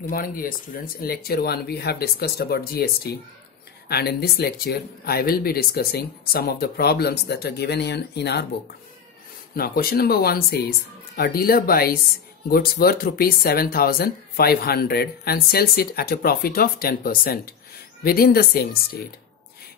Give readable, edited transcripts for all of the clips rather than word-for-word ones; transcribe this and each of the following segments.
Good morning, dear students. In lecture 1 we have discussed about GST, and in this lecture I will be discussing some of the problems that are given in our book. Now question number 1 says a dealer buys goods worth rupees 7,500 and sells it at a profit of 10% within the same state.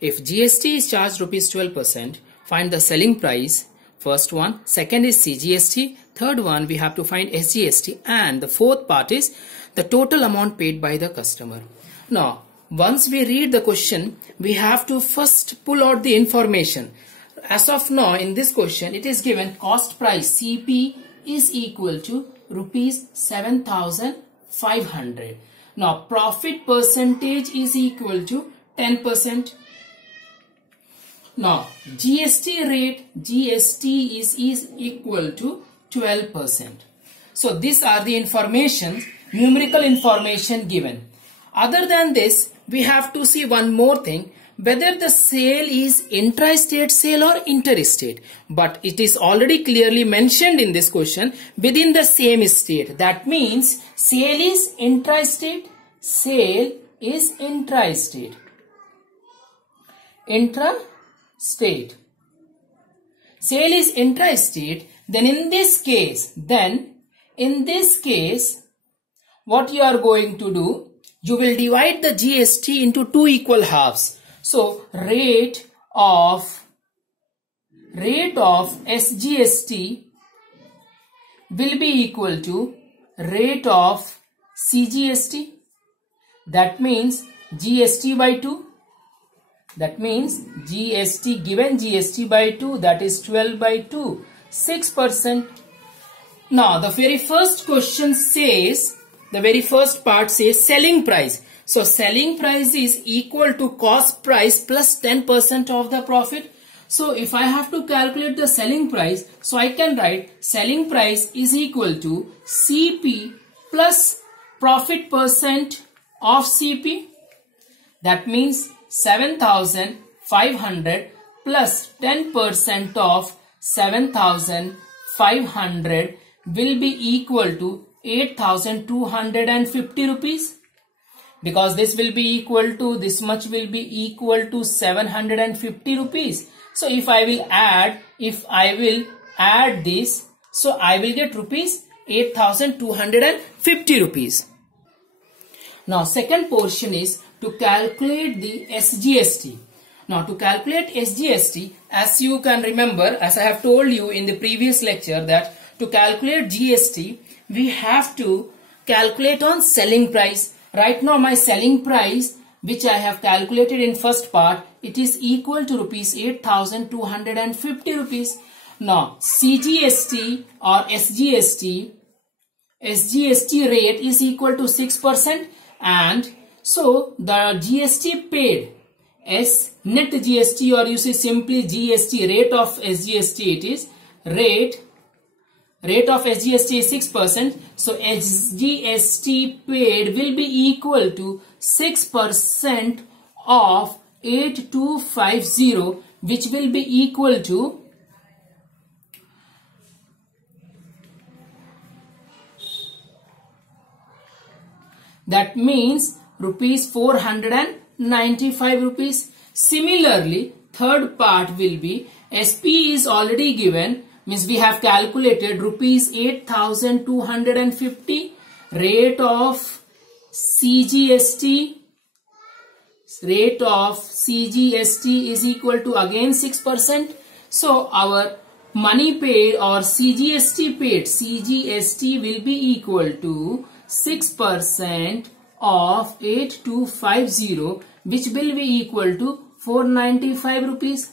If GST is charged rupees 12%, find the selling price. First one. Second is CGST. Third one we have to find SGST, and the fourth part is the total amount paid by the customer. Now once we read the question, we have to first pull out the information. As of now in this question it is given cost price CP is equal to rupees 7,500. Now profit percentage is equal to 10%. Now GST rate, GST is equal to 12%. So these are the information, numerical information given. Other than this, we have to see one more thing, whether the sale is intra-state sale or interstate. But it is already clearly mentioned in this question within the same state. That means sale is intra-state, sale is intra-state. Intra-state. Sale is intra-state, then in this case, what you are going to do, you will divide the GST into two equal halves. So rate of SGST will be equal to rate of CGST. That means GST by 2. That means GST, given GST by 2, that is 12 by 2, 6%. Now the very first question says, the very first part says selling price. So selling price is equal to cost price plus 10% of the profit. So if I have to calculate the selling price, so I can write selling price is equal to CP plus profit percent of CP. That means 7,500 plus 10% of 7,500 will be equal to 8,250 rupees. Because this will be equal to, this much will be equal to 750 rupees. So if I will add this, so I will get rupees 8,250 rupees. Now second portion is to calculate the SGST. Now to calculate SGST, as you can remember, as I have told you in the previous lecture, that to calculate GST, we have to calculate on selling price. Right now my selling price, which I have calculated in first part, it is equal to rupees 8,250 rupees. Now CGST or SGST rate is equal to 6%, and so the GST paid as net GST, or you say simply GST, rate of SGST, it is rate of SGST is 6%. So SGST paid will be equal to 6% of 8,250, which will be equal to that means rupees 495 rupees. Similarly, third part will be SP is already given, means we have calculated rupees 8,250, rate of CGST is equal to again 6%. So our money paid or CGST will be equal to 6% of 8,250, which will be equal to 495 rupees.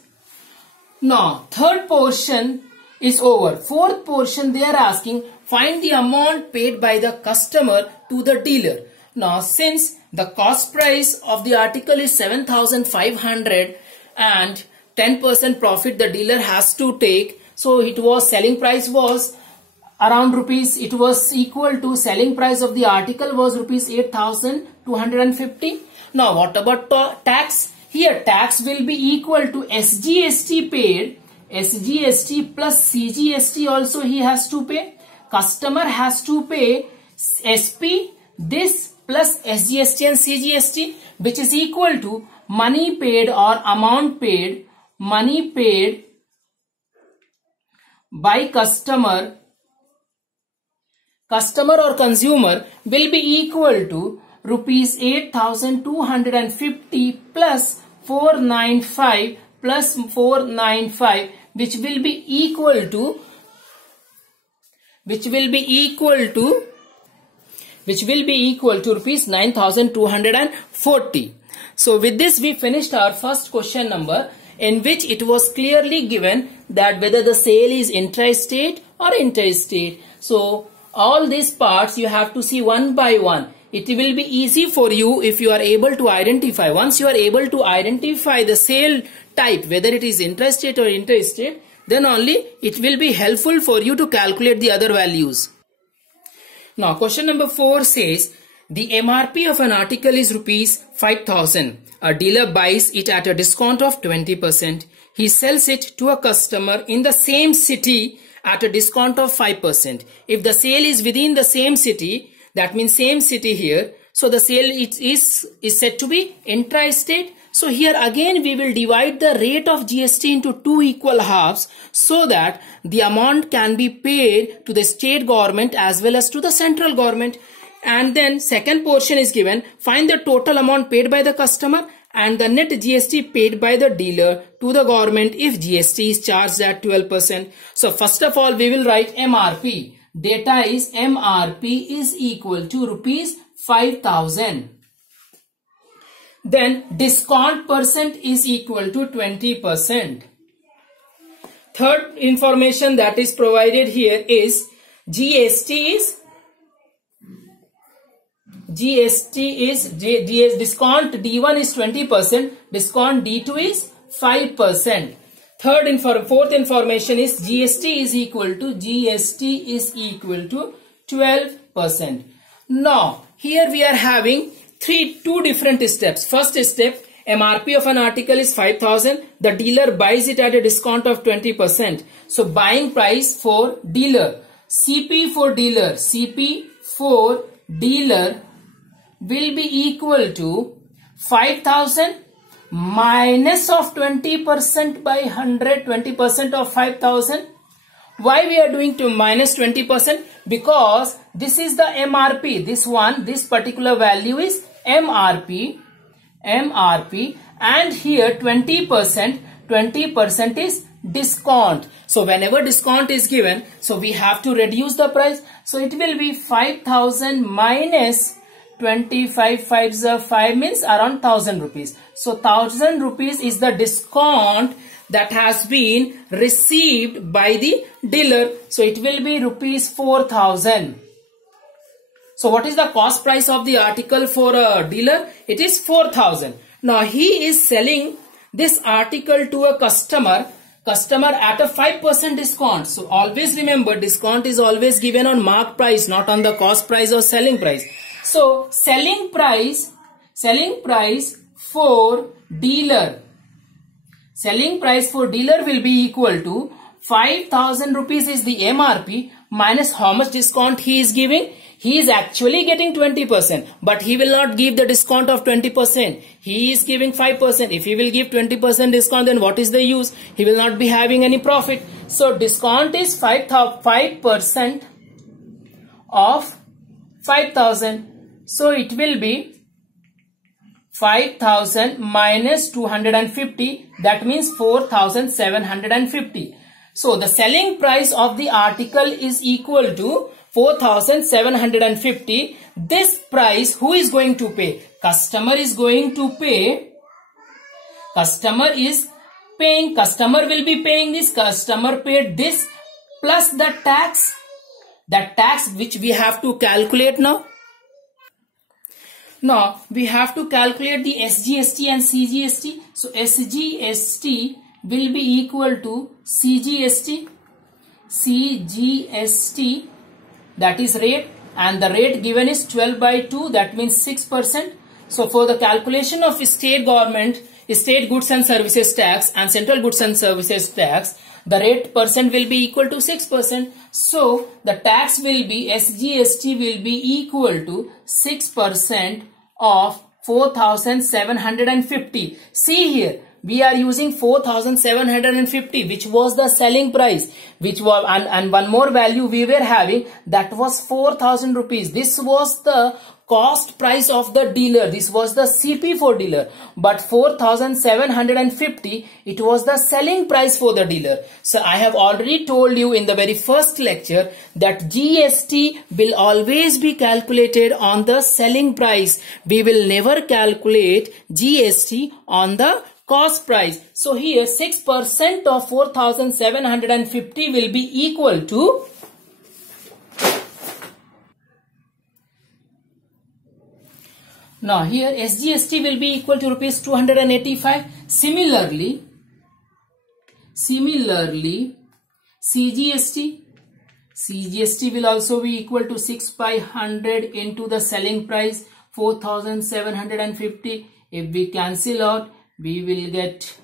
Now third portion is over. Fourth portion they are asking, find the amount paid by the customer to the dealer. Now since the cost price of the article is 7,500 and 10% profit the dealer has to take, so it was selling price was around rupees, it was equal to selling price of the article was rupees 8,250. Now what about tax? Here tax will be equal to SGST paid, SGST plus CGST also he has to pay. Customer has to pay SP, this plus SGST and CGST, which is equal to money paid or amount paid, money paid by customer or consumer will be equal to rupees 8,250 plus 495 plus 495, which will be equal to rupees 9,240. So with this we finished our first question number, in which it was clearly given that whether the sale is intra-state or interstate. So all these parts you have to see one by one. It will be easy for you if you are able to identify. Once you are able to identify the sale type, whether it is intrastate or interstate, then only it will be helpful for you to calculate the other values. Now question number 4 says the MRP of an article is rupees 5,000. A dealer buys it at a discount of 20%. He sells it to a customer in the same city at a discount of 5%. If the sale is within the same city, that means same city here, so the sale is said to be intra-state. So here again we will divide the rate of GST into 2 equal halves, so that the amount can be paid to the state government as well as to the central government. And then second portion is given, find the total amount paid by the customer and the net GST paid by the dealer to the government if GST is charged at 12%. So first of all we will write MRP. Data is MRP is equal to rupees 5,000. Then discount percent is equal to 20%. Third information that is provided here is GST is discount D1 is 20%, discount D2 is 5%. Fourth information is GST is equal to 12%. Now here we are having two different steps. First step, MRP of an article is 5,000. The dealer buys it at a discount of 20%. So buying price for dealer, CP for dealer will be equal to 5,000 minus of 20% by 100, 20% of 5,000. Why we are doing to minus 20%? Because this is the MRP. This particular value is MRP, and here 20% is discount. So whenever discount is given, so we have to reduce the price. So it will be 5,000 minus 25, 5 means around 1,000 rupees. So 1,000 rupees is the discount that has been received by the dealer. So it will be rupees 4,000. So what is the cost price of the article for a dealer? It is 4,000. Now he is selling this article to a customer at a 5% discount. So always remember, discount is always given on mark price, not on the cost price or selling price. So selling price for dealer will be equal to 5,000 rupees is the MRP minus how much discount he is giving. He is actually getting 20%, but he will not give the discount of 20%. He is giving 5%. If he will give 20% discount, then what is the use? He will not be having any profit. So discount is 5% of 5,000. So it will be 5,000 minus 250. That means 4,750. So the selling price of the article is equal to 4,750. This price who is going to pay? Customer is going to pay. Customer will be paying this. Customer paid this plus the tax. That tax which we have to calculate now. Now we have to calculate the SGST and CGST. So SGST will be equal to CGST. That is rate, and the rate given is 12 by 2, that means 6%. So for the calculation of state government, state goods and services tax and central goods and services tax, the rate percent will be equal to 6%. So the tax will be, SGST will be equal to 6% of 4,750. See here, we are using 4,750, which was the selling price, which was, and one more value we were having, that was 4,000 rupees. This was the cost price of the dealer. This was the CP for dealer, but 4,750, it was the selling price for the dealer. So I have already told you in the very first lecture that GST will always be calculated on the selling price. We will never calculate GST on the cost price. So here 6% of 4,750 will be equal to now here SGST will be equal to rupees 285. Similarly CGST will also be equal to 6,500 into the selling price 4,750. If we cancel out, we will get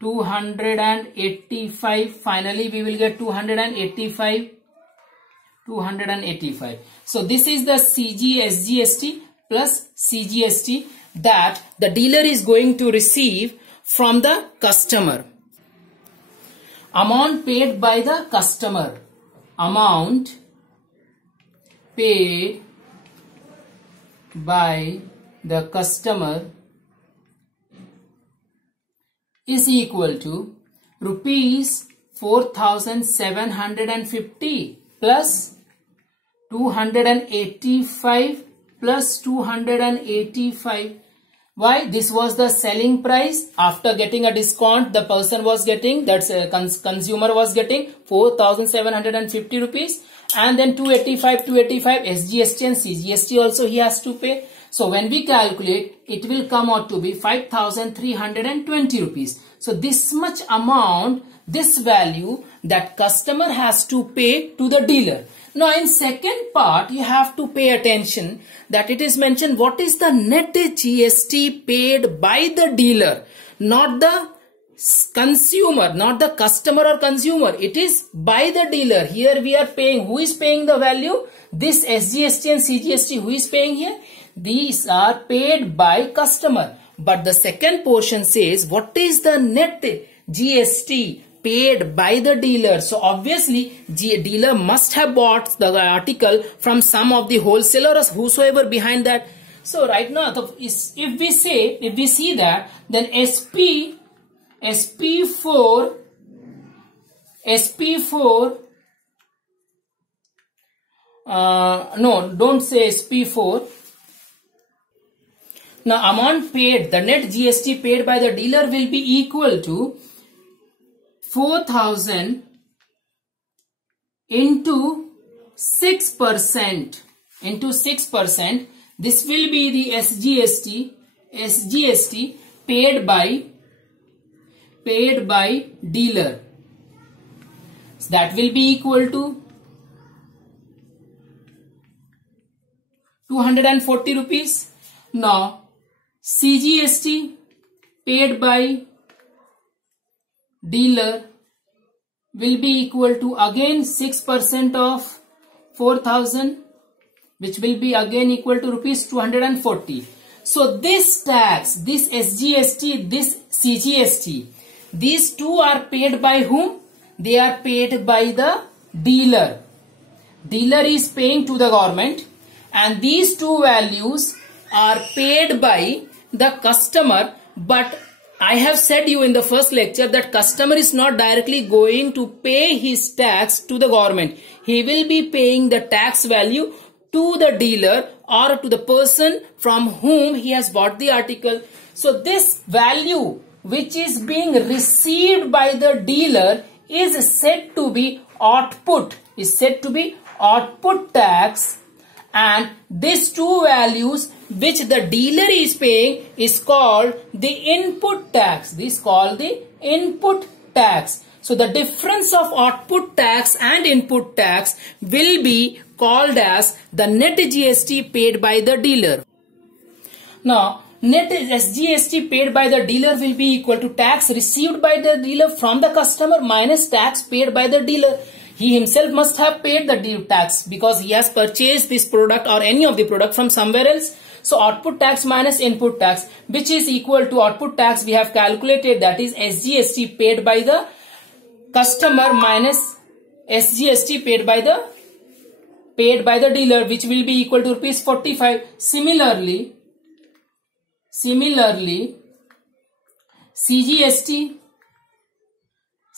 285. Finally we will get 285. So this is the SGST plus CGST that the dealer is going to receive from the customer. Amount paid by the customer. Amount paid by the customer is equal to rupees 4,750 plus 285 plus 285. Why? This was the selling price. After getting a discount, the person was getting, that's a consumer was getting 4,750 rupees, and then 285 SGST and CGST also he has to pay. So when we calculate, it will come out to be 5,320 rupees. So this much amount, this value that customer has to pay to the dealer. Now in second part, you have to pay attention that it is mentioned what is the net GST paid by the dealer, not the consumer, not the customer or consumer. It is by the dealer. Here we are paying. Who is paying the value? This SGST and CGST. Who is paying here? These are paid by customer. But the second portion says what is the net GST paid by the dealer. So obviously dealer must have bought the article from some of the wholesalers, whosoever behind that. So right now, if we see that, then SP4 no, don't say SP4. Now amount paid, the net GST paid by the dealer will be equal to 4,000 into 6%. This will be the SGST paid by dealer. So that will be equal to 240 rupees. Now CGST paid by dealer will be equal to again 6% of 4,000, which will be again equal to rupees 240. So this tax, this SGST, this CGST, these two are paid by whom? They are paid by the dealer. Dealer is paying to the government, and these two values are paid by the customer. But I have said you in the first lecture that customer is not directly going to pay his tax to the government. He will be paying the tax value to the dealer or to the person from whom he has bought the article. So this value which is being received by the dealer is said to be output, tax, and these two values which the dealer is paying is called the input tax. This is called the input tax. So the difference of output tax and input tax will be called as the net GST paid by the dealer. Now net SGST paid by the dealer will be equal to tax received by the dealer from the customer minus tax paid by the dealer. He himself must have paid the tax because he has purchased this product or any of the product from somewhere else. So output tax minus input tax, which is equal to output tax we have calculated, that is SGST paid by the customer minus SGST paid by the dealer, which will be equal to rupees 45. Similarly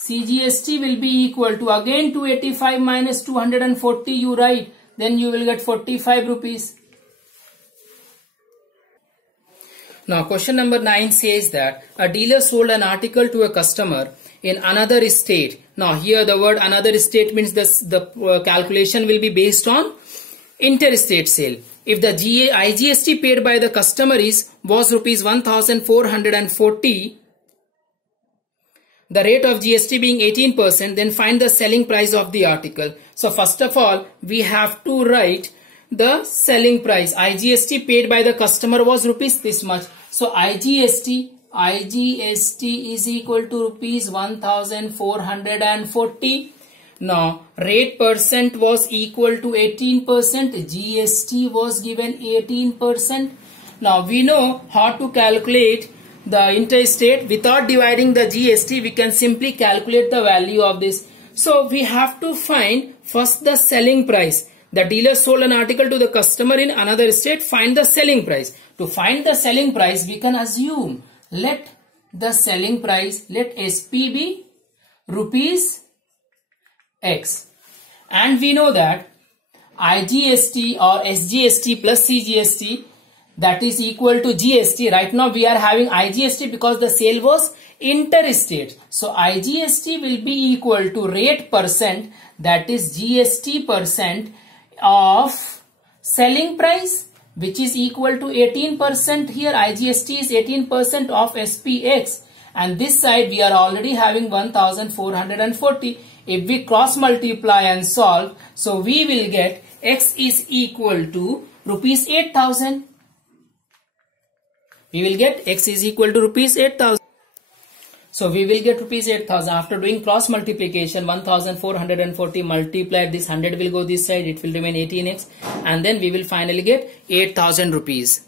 CGST will be equal to again 285 minus 240 you write, then you will get 45 rupees. Now question number 9 says that a dealer sold an article to a customer in another state. Now here the word another state means the calculation will be based on interstate sale. If the IGST paid by the customer was rupees 1440, the rate of GST being 18%, then find the selling price of the article. So first of all we have to write the selling price. IGST paid by the customer was rupees this much. So IGST is equal to rupees 1440. Now rate percent was equal to 18%. GST was given 18%. Now we know how to calculate the interstate. Without dividing the GST, we can simply calculate the value of this. So we have to find first the selling price. The dealer sold an article to the customer in another state. Find the selling price. To find the selling price, we can assume let the selling price, let SP be rupees X. And we know that IGST or SGST plus CGST, that is equal to GST. Right now we are having IGST because the sale was interstate. So IGST will be equal to rate percent, that is GST percent of selling price, which is equal to 18% here. IGST is 18% of SPX, and this side we are already having 1440. If we cross multiply and solve, so we will get X is equal to rupees 8,000. We will get X is equal to rupees 8,000. So we will get rupees 8,000 after doing cross multiplication. 1440 multiplied, this 100 will go this side, it will remain 18x, and then we will finally get 8,000 rupees.